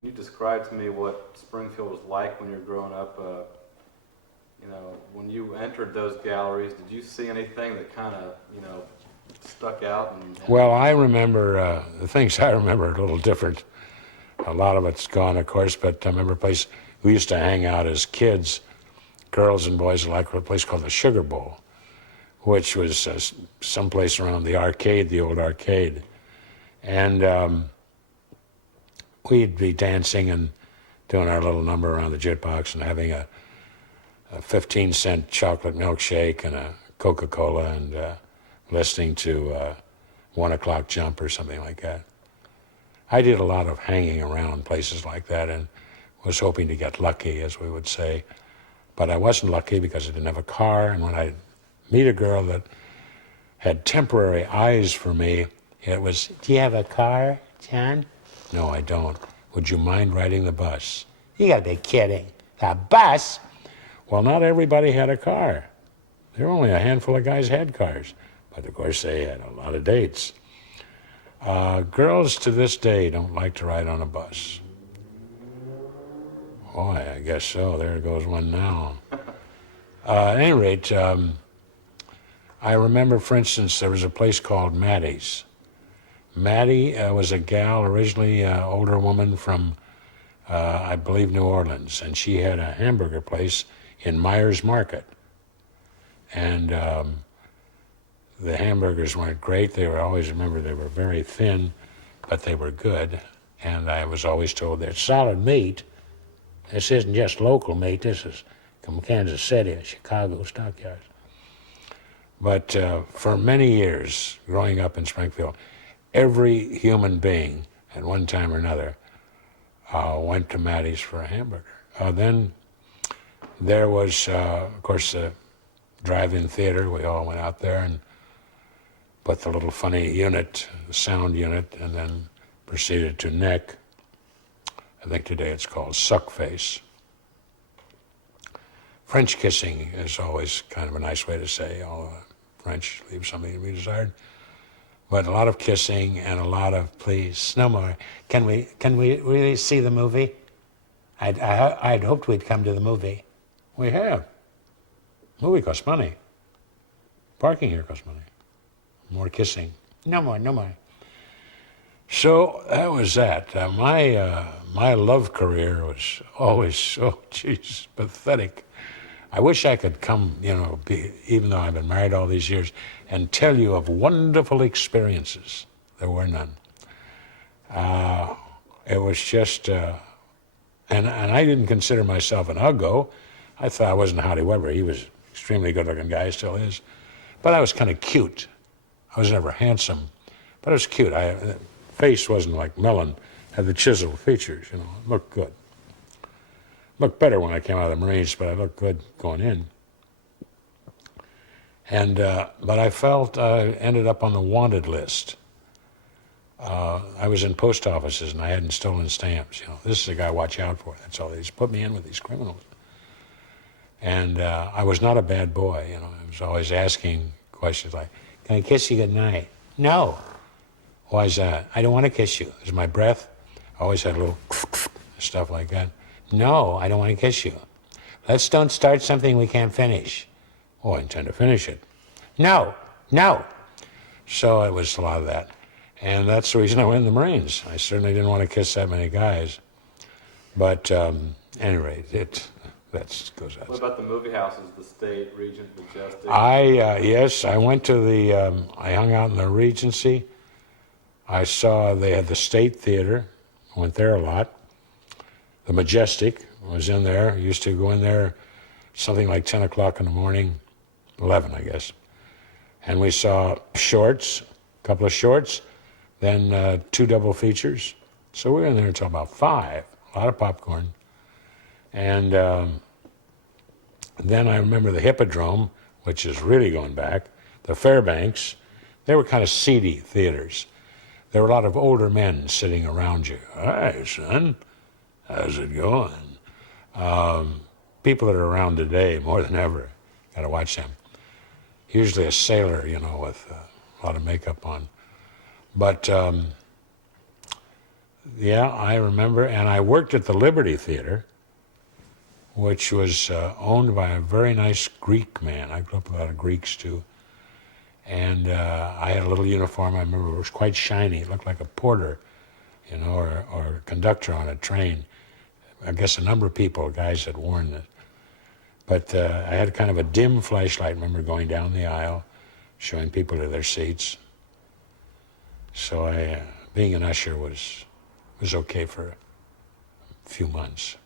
Can you describe to me what Springfield was like when you were growing up? When you entered those galleries, did you see anything that kind of, stuck out? Well, I remember, the things I remember are a little different. A lot of it's gone, of course, but I remember a place we used to hang out as kids, girls and boys alike, a place called the Sugar Bowl, which was someplace around the arcade, the old arcade. And we'd be dancing and doing our little number around the jukebox and having a 15-cent chocolate milkshake and a Coca-Cola and listening to 1 O'Clock Jump or something like that. I did a lot of hanging around places like that and was hoping to get lucky, as we would say. But I wasn't lucky because I didn't have a car, and when I meet a girl that had temporary eyes for me, it was, "Do you have a car, John?" "No, I don't." "Would you mind riding the bus?" "You gotta be kidding. The bus?" Well, not everybody had a car. There were only a handful of guys had cars. But of course they had a lot of dates. Girls to this day don't like to ride on a bus. Boy, I guess so. There goes one now. At any rate, I remember, for instance, there was a place called Maddie's. Maddie was a gal, originally an older woman from, I believe, New Orleans, and she had a hamburger place in Myers Market. And the hamburgers weren't great. They were always, remember, they were very thin, but they were good. And I was always told they're solid meat. This isn't just local meat. This is from Kansas City, Chicago stockyards. But for many years, growing up in Springfield, every human being at one time or another went to Maddie's for a hamburger. Then there was, of course, the drive-in theater. We all went out there and put the little funny unit, the sound unit, and then proceeded to neck. I think today it's called suck face. French kissing is always kind of a nice way to say, although French leaves something to be desired. But a lot of kissing and a lot of, "Please, no more. Can we really see the movie? I'd hoped we'd come to the movie." "We have. Movie costs money. Parking here costs money." "More kissing." "No more, no more." So that was that. My love career was always so, pathetic. I wish I could come, even though I've been married all these years, and tell you of wonderful experiences. There were none. It was just, and I didn't consider myself an uggo. I thought I wasn't Howdy Weber. He was an extremely good-looking guy, still is. But I was kind of cute. I was never handsome, but I was cute. Face wasn't like Merlin, had the chiseled features, looked good. Looked better when I came out of the Marines, but I looked good going in. And but I felt I ended up on the wanted list. I was in post offices and I hadn't stolen stamps. This is a guy watch out for. That's all. They just put me in with these criminals. And I was not a bad boy. I was always asking questions like, "Can I kiss you goodnight?" "No." "Why is that?" "I don't want to kiss you." Is my breath? I always had a little stuff like that. "No, I don't want to kiss you." "Let's don't start something we can't finish." "Oh, I intend to finish it." "No, no." So it was a lot of that. And that's the reason I went in the Marines. I certainly didn't want to kiss that many guys. But anyway, that goes out. What about the movie houses, the State, Regent, Majestic? Yes, I went to I hung out in the Regency. I saw they had the State Theater. I went there a lot. The Majestic was in there. I used to go in there something like 10 o'clock in the morning, 11, I guess. And we saw shorts, a couple of shorts, then 2 double features. So we were in there until about 5, a lot of popcorn. And then I remember the Hippodrome, which is really going back, the Fairbanks. They were kind of seedy theaters. There were a lot of older men sitting around you. "Hi, son, how's it going?" People that are around today more than ever, got to watch them. Usually a sailor, with a lot of makeup on. But Yeah, I remember. And I worked at the Liberty Theater, which was owned by a very nice Greek man. I grew up with a lot of Greeks, too. And I had a little uniform. I remember it was quite shiny. It looked like a porter, you know, or a conductor on a train. I guess a number of people, guys, had worn it. But I had kind of a dim flashlight. I remember going down the aisle, showing people to their seats. So being an usher was okay for a few months.